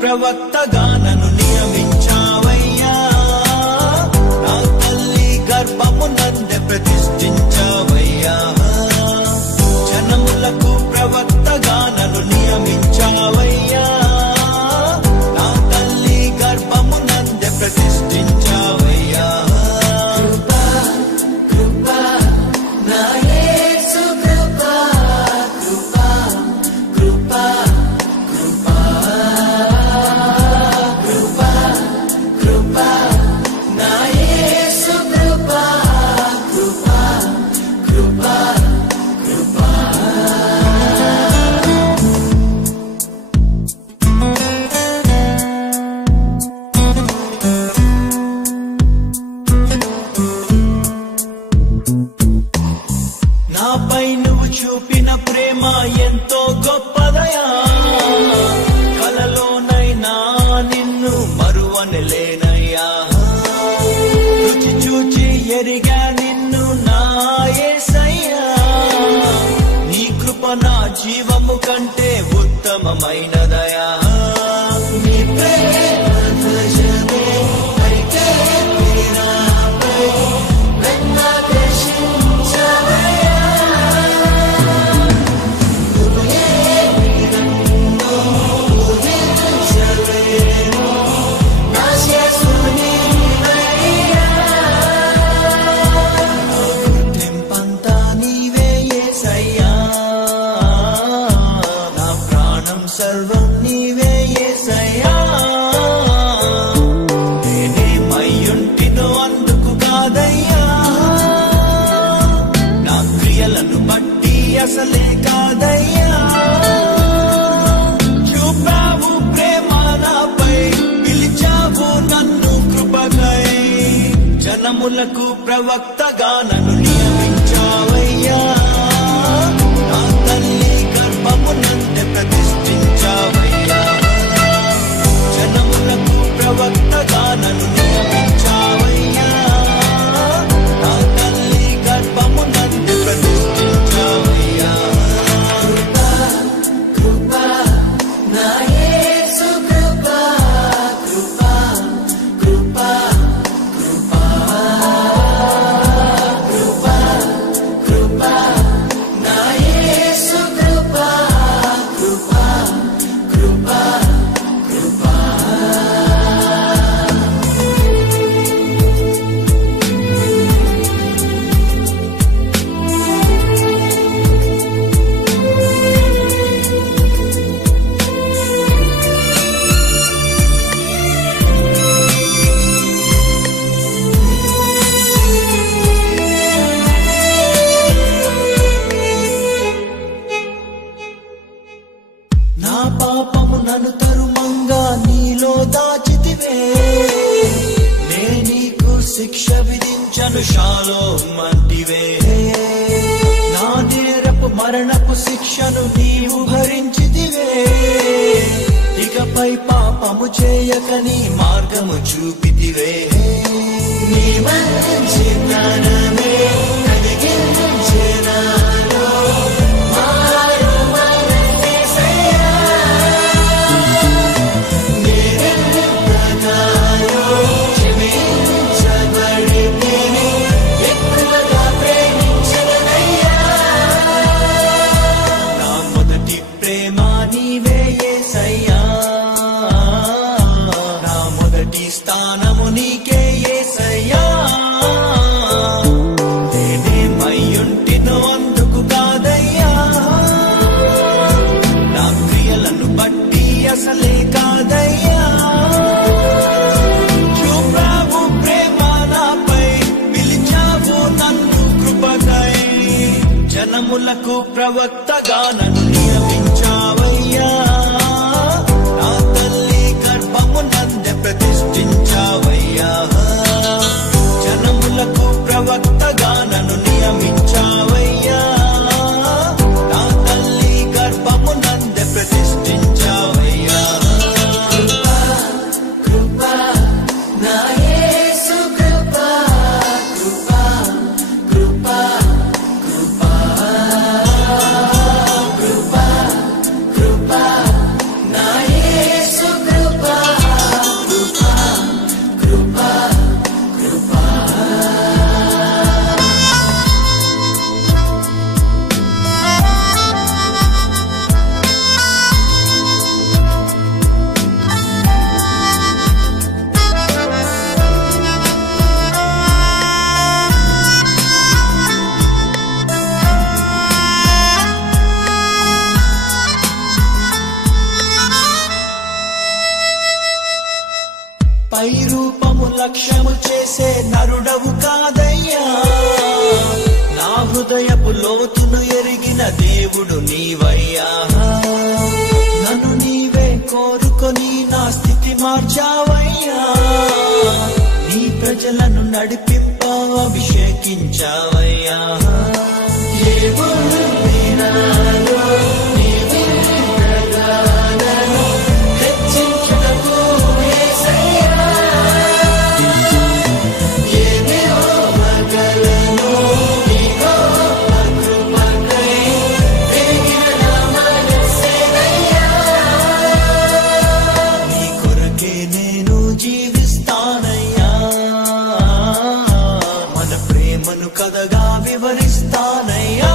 ప్రవక్తగా నన్ను నియమించావయ్యా, నా తల్లి గర్భమునందే ప్రతిష్ఠించావయ్యా. జనములకు ప్రవక్తగా నన్ను నియమించావయ్యా, నా తల్లి గర్భమునందే ప్రతిష్ఠించావయ్యా. నాపై నువ్వు చూపిన ప్రేమ ఎంతో గొప్పదయా, కలలోనైనా నిన్ను మరువనలేనయ్యా. రుచి చూచి ఎరిగా నిన్ను నా యేసయ్యా, నీ కృప నా జీవము కంటే ఉత్తమమైనదయా. నీ ప్రేమ ధ్వజమే పైకే నాపై సర్వం నీవే యేసయ్యా. నేనేమయ్యుంటినో అందుకు కాదయ్యా, నా క్రియలను బట్టి అసలే కాదయ్యా. చూపావు ప్రేమ నాపై, పిలిచావు నన్ను కృపకై. జనములకు ప్రవక్తగా నన్ను నియమించావయ్యా, నా తల్లి గర్భమునందే ప్రతిష్ఠించావయ్యా. జనములకు ప్రవక్తగా నన్ను నియమించావయ్యా, నా తల్లి గర్భమునందే ప్రతిష్ఠించావయ్యా. కృపా నా యేసు కృపా, కృపా కృపా కృపా కృపా కృపా నా యేసు కృపా, కృపా కృపా కృపా. నా పాపము నన్ను తరుమంగా నీలో దాచితివే, నే నీకు శిక్ష విధించను షాలోమ్ అంటివే. నా నేరపు మరణపు శిక్షను నీవు భరించితివే, ఇకపై పాపము చేయక నీ మార్గము చూపితివే. నీ మంచి జ్ఞానమే కలిగించే నాలో మారు మనసు జనములకు ప్రవక్తగా నన్ను నియమించావయ్యా, నా తల్లి గర్భము నందే ప్రతిష్ఠించావయ్యా. జనములకు ప్రవక్తగా నన్ను నియమించావయ్యా, నా తల్లి గర్భము నందే ప్రతిష్ఠించావయ్యా. కృపా నా యేసు కృపా, కృపా కృపా కృపా కృపా కృపా నా యేసు కృపా, కృపా కృపా కృపా. పై రూపము లక్ష్యము చేసే నరుడవు కాదయ్యా, నా హృదయపు లోతును ఎరిగిన దేవుడు నీవయ్యా. నన్ను నీవే కోరుకొని నా స్థితి మార్చావయ్యా, నీ ప్రజలను నడిపింప అభిషేకించావయ్యా. జీవిస్తానయ్యా, మన ప్రేమను కథగా వివరిస్తానయ్యా.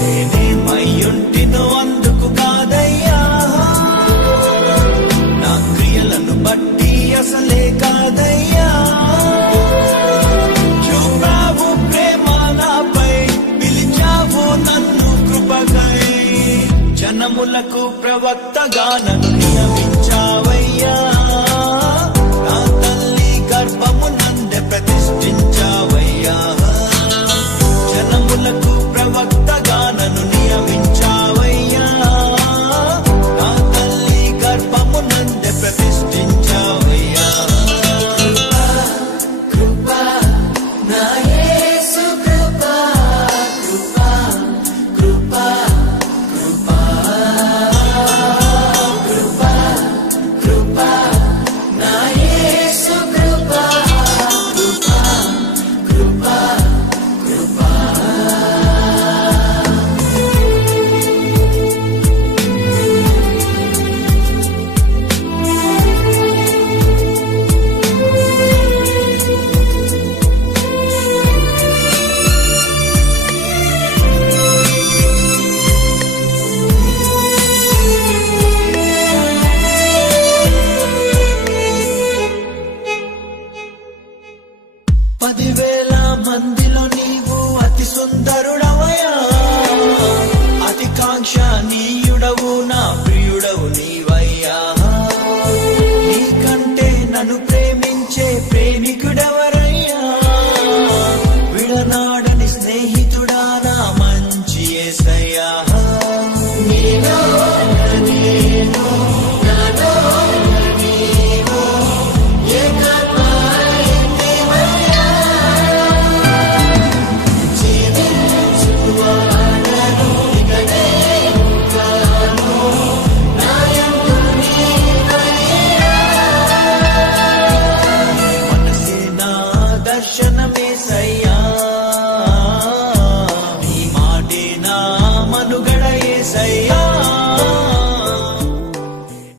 నేనేమయ్యుంటినో అందుకు కాదయ్యా, నా క్రియలను బట్టి అసలే కాదయ్యా. చూపావు ప్రేమ నాపై, పిలిచావు నన్ను కృపకై. జనములకు ప్రవక్తగా నన్ను నియమించావయ్యా, నా తల్లి గర్భము నందే ప్రతిష్ఠించావయ్యా. జనములకు ప్రవక్తగా నన్ను నియమించావయ్యా, నా తల్లి గర్భము నందే ప్రతిష్ఠించావయ్యా. కృపా నా యేసు కృపా, కృపా కృపా కృపా కృపా కృపా నా యేసు కృపా, కృపా కృపా కృపా. పదివేల మందిలో నీవు అతి సుందరుడవయ్యా, అతి కాంక్ష నీ